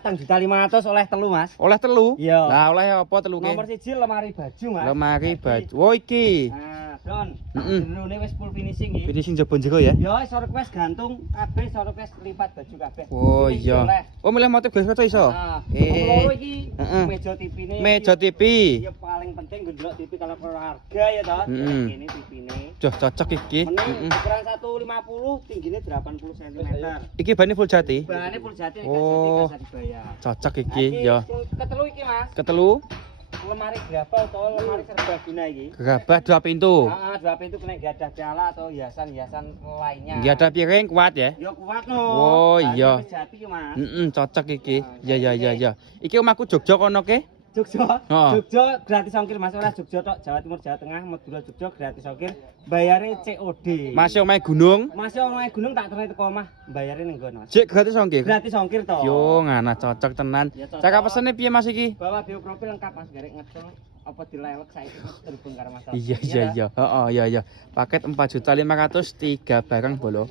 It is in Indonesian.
4.500.000 oleh telu, Mas. Oleh telu? Iya. Lah oleh apa telu ki? Nomor 1 lemari baju, Mas. Lemari baju. Oh iki. Nah, Don. Heeh. Jerone wis full finishing iki. Finishing jaba jero ya. Ya, iso request gantung kabeh, iso request lipat baju kabeh. Oh Ini iya. oleh. Oh milih motif garis kaca iso? Nah, Eh. loro iki Heeh. meja TV-ne. Meja TV. Ya paling penting gue ndelok TV kalau perlu harga ya toh. Heeh. Ini TV-ne. Duh cocok iki. Mending ukuran 150, tingginya 80 cm. Iki bane full jati. Bahannya full jati, Oh. kasih dibayar. Cocok iki ya. Ketelu iki, Mas. Ketelu Lemari gravel atau lemari serbaguna iki. gerabah 2 pintu. Heeh, dua pintu kena gadah piala atau hiasan-hiasan lainnya. Nggih ada piring kuat ya. Ya kuat no. Oh, iya. Bahannya jati ki, Mas. Cocok iki. Ya ya ya ya. Iki omahku Jogja kono ke? Jogja. Oh. Jogja gratis ongkir, Mas. Ora Jogja tok, Jawa Timur, Jawa Tengah, Madura, Jogja gratis ongkir. Bayarnya COD. Masih omahe gunung. Masih omahe gunung tak terus teko omah, bayare ning nggon, Mas. Cek gratis ongkir. Gratis ongkir to. Yo ngana cocok tenan. Ya, cocok. Cara pesene piye Mas iki? Bawa bio profil lengkap, Mas. Garek ngecel apa dilewek saiki terhubung karo Mas. Iya iya iya. Heeh iya iya. Paket 4.500.000 3 barang bolo.